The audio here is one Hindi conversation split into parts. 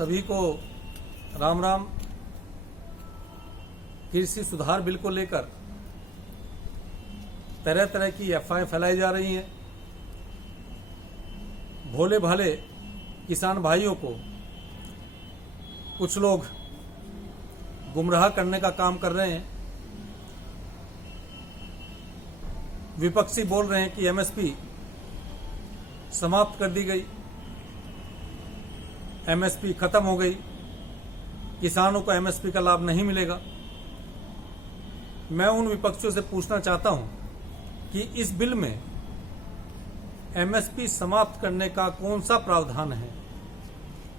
सभी को राम राम। कृषि सुधार बिल को लेकर तरह तरह की अफवाहें फैलाई जा रही हैं। भोले भाले किसान भाइयों को कुछ लोग गुमराह करने का काम कर रहे हैं। विपक्षी बोल रहे हैं कि एमएसपी समाप्त कर दी गई, एमएसपी खत्म हो गई, किसानों को एमएसपी का लाभ नहीं मिलेगा। मैं उन विपक्षियों से पूछना चाहता हूं कि इस बिल में एमएसपी समाप्त करने का कौन सा प्रावधान है?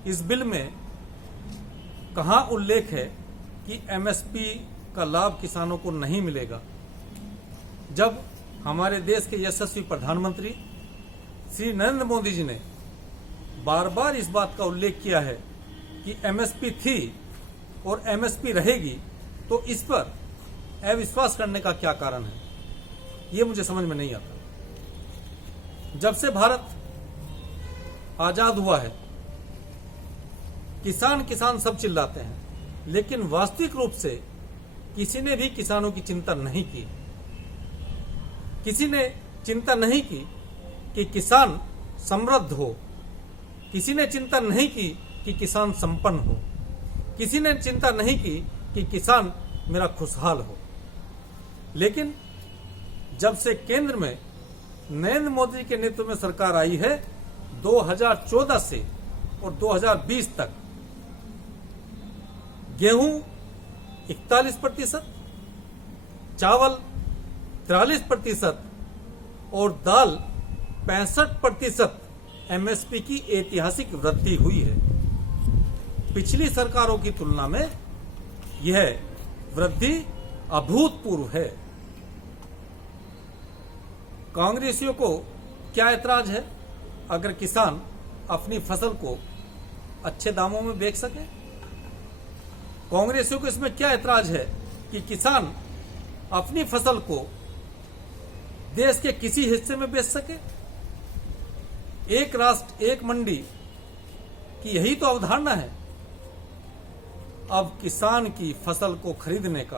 इस बिल में कहां उल्लेख है कि एमएसपी का लाभ किसानों को नहीं मिलेगा, जब हमारे देश के यशस्वी प्रधानमंत्री श्री नरेंद्र मोदी जी ने बार बार इस बात का उल्लेख किया है कि एमएसपी थी और एमएसपी रहेगी, तो इस पर अविश्वास करने का क्या कारण है, ये मुझे समझ में नहीं आता। जब से भारत आजाद हुआ है, किसान किसान सब चिल्लाते हैं, लेकिन वास्तविक रूप से किसी ने भी किसानों की चिंता नहीं की। किसी ने चिंता नहीं की कि किसान समृद्ध हो, किसी ने चिंता नहीं की कि किसान संपन्न हो, किसी ने चिंता नहीं की कि किसान मेरा खुशहाल हो। लेकिन जब से केंद्र में नरेंद्र मोदी के नेतृत्व में सरकार आई है, 2014 से और 2020 तक गेहूं 41%, चावल 43% और दाल 65% एमएसपी की ऐतिहासिक वृद्धि हुई है। पिछली सरकारों की तुलना में यह वृद्धि अभूतपूर्व है। कांग्रेसियों को क्या ऐतराज है अगर किसान अपनी फसल को अच्छे दामों में बेच सके? कांग्रेसियों को इसमें क्या ऐतराज है कि किसान अपनी फसल को देश के किसी हिस्से में बेच सके? एक राष्ट्र एक मंडी की यही तो अवधारणा है। अब किसान की फसल को खरीदने का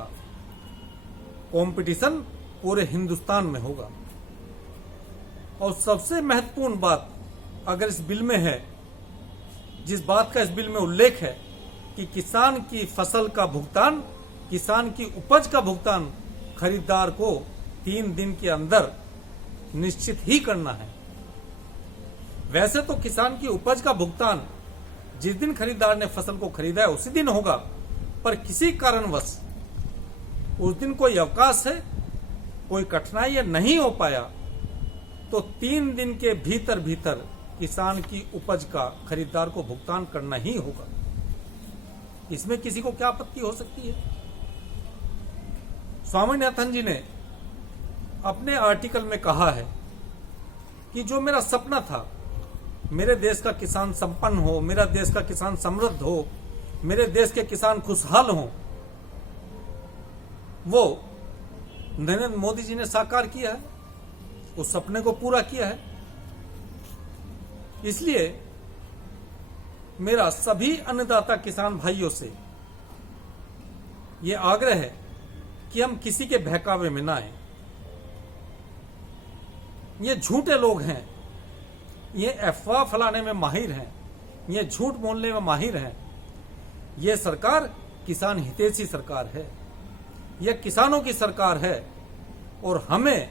कंपटीशन पूरे हिंदुस्तान में होगा। और सबसे महत्वपूर्ण बात अगर इस बिल में है, जिस बात का इस बिल में उल्लेख है कि किसान की फसल का भुगतान, किसान की उपज का भुगतान खरीदार को 3 दिन के अंदर निश्चित ही करना है। वैसे तो किसान की उपज का भुगतान जिस दिन खरीदार ने फसल को खरीदा है उसी दिन होगा, पर किसी कारणवश उस दिन कोई अवकाश है, कोई कठिनाई नहीं हो पाया, तो 3 दिन के भीतर भीतर किसान की उपज का खरीदार को भुगतान करना ही होगा। इसमें किसी को क्या आपत्ति हो सकती है? स्वामीनाथन जी ने अपने आर्टिकल में कहा है कि जो मेरा सपना था, मेरे देश का किसान संपन्न हो, मेरा देश का किसान समृद्ध हो, मेरे देश के किसान खुशहाल हो, वो नरेंद्र मोदी जी ने साकार किया है, उस सपने को पूरा किया है। इसलिए मेरा सभी अन्नदाता किसान भाइयों से यह आग्रह है कि हम किसी के बहकावे में ना आए। ये झूठे लोग हैं, ये अफवाह फैलाने में माहिर हैं, ये झूठ बोलने में माहिर हैं। ये सरकार किसान हितैषी सरकार है, यह किसानों की सरकार है, और हमें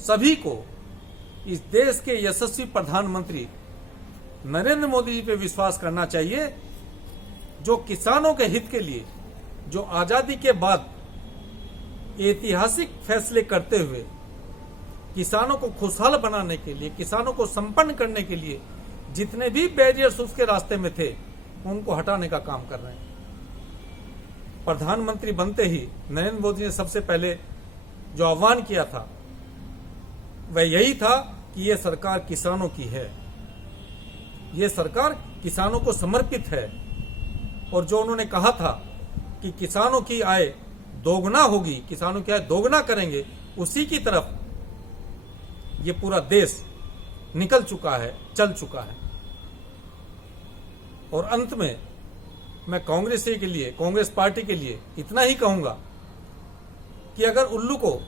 सभी को इस देश के यशस्वी प्रधानमंत्री नरेंद्र मोदी जी पे विश्वास करना चाहिए, जो किसानों के हित के लिए, जो आजादी के बाद ऐतिहासिक फैसले करते हुए किसानों को खुशहाल बनाने के लिए, किसानों को संपन्न करने के लिए जितने भी बैरियर्स उसके रास्ते में थे, उनको हटाने का काम कर रहे हैं। प्रधानमंत्री बनते ही नरेंद्र मोदी ने सबसे पहले जो आह्वान किया था वह यही था कि यह सरकार किसानों की है, यह सरकार किसानों को समर्पित है। और जो उन्होंने कहा था कि किसानों की आय दोगुना होगी, किसानों की आय दोगुना करेंगे, उसी की तरफ ये पूरा देश निकल चुका है, चल चुका है। और अंत में मैं कांग्रेस के लिए, कांग्रेस पार्टी के लिए इतना ही कहूंगा कि अगर उल्लू को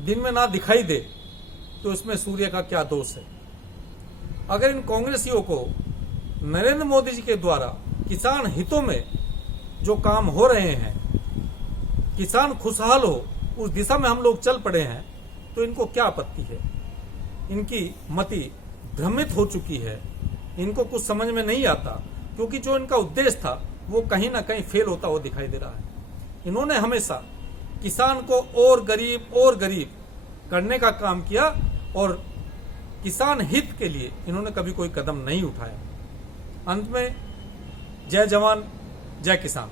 दिन में ना दिखाई दे तो इसमें सूर्य का क्या दोष है। अगर इन कांग्रेसियों को नरेंद्र मोदी जी के द्वारा किसान हितों में जो काम हो रहे हैं, किसान खुशहाल हो, उस दिशा में हम लोग चल पड़े हैं, तो इनको क्या आपत्ति है। इनकी मति भ्रमित हो चुकी है, इनको कुछ समझ में नहीं आता, क्योंकि जो इनका उद्देश्य था वो कहीं ना कहीं फेल होता हुआ दिखाई दे रहा है। इन्होंने हमेशा किसान को और गरीब करने का काम किया और किसान हित के लिए इन्होंने कभी कोई कदम नहीं उठाया। अंत में जय जवान जय किसान।